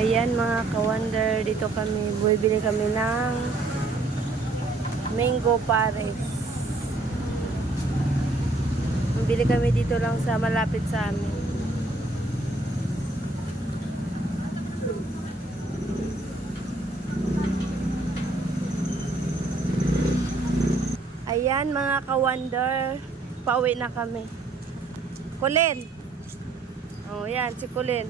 Ayan mga ka-wonder, dito kami, bumibili kami ng mango pares. Bumibili kami dito lang sa malapit sa amin. Ayan mga ka-wonder, pauwi na kami. Kulin! Oh, yan, si Kulin.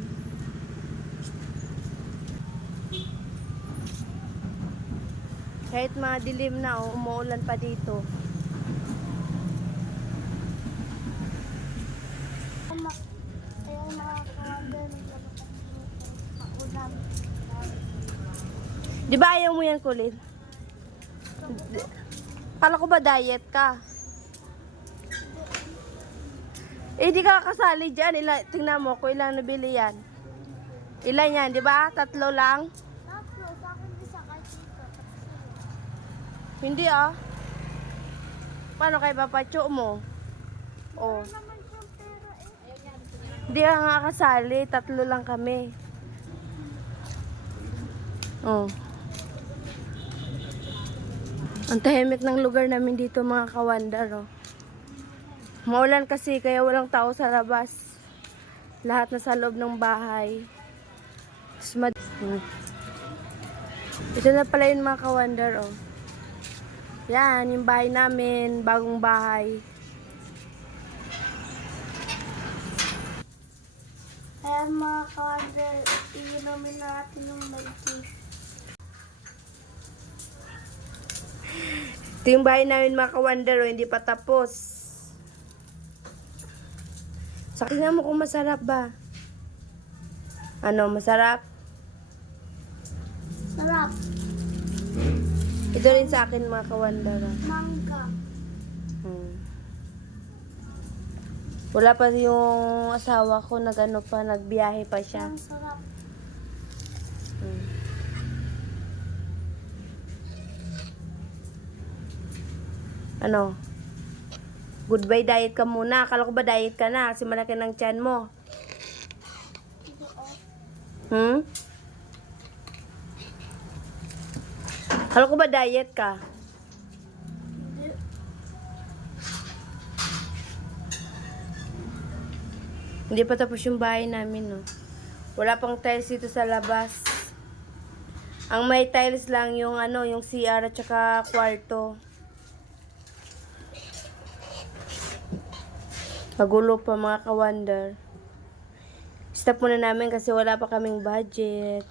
Kahit madilim na, umuulan pa dito. Di ba ayaw mo yan, Kulin? Kala ko ba diet ka? Eh, di ka kasali dyan. Tingnan mo kung ilang nabili yan. Ilan yan, di ba? 3 lang? Tatlo, sa akin isa kay Tito. Hindi ah. Paano kay papacho mo? Oh. Wala naman siyang pera eh. Hindi ka nga kasali. 3 lang kami. Oh. Ang tahimik ng lugar namin dito mga ka-wonder. Oh. Maulan kasi kaya walang tao sa labas. Lahat na sa loob ng bahay. Ito na pala yung mga ka-wonder. Oh. Yan, yung bahay namin. Bagong bahay. Kaya mga kawander, iinumin natin yung milk tea. Ito yung bahay namin mga ka-wonder. Oh, hindi pa tapos. Tingnan mo kung masarap ba. Ano, masarap? Sarap. Ito rin sa akin mga ka-wonder. Mangga. Wala pa yung asawa ko, nagbiyahe pa siya. Ang sarap. Ano? Goodbye diet ka muna. Akala ko ba diet ka na kasi malaki ng tiyan mo. Hmm? Akala ko ba diet ka? Hindi. Hindi pa tapos yung bahay namin, no. Wala pang tiles dito sa labas. Ang may tiles lang yung yung CR at saka kwarto. Magulo pa mga ka-wonder. Stop muna namin kasi wala pa kaming budget.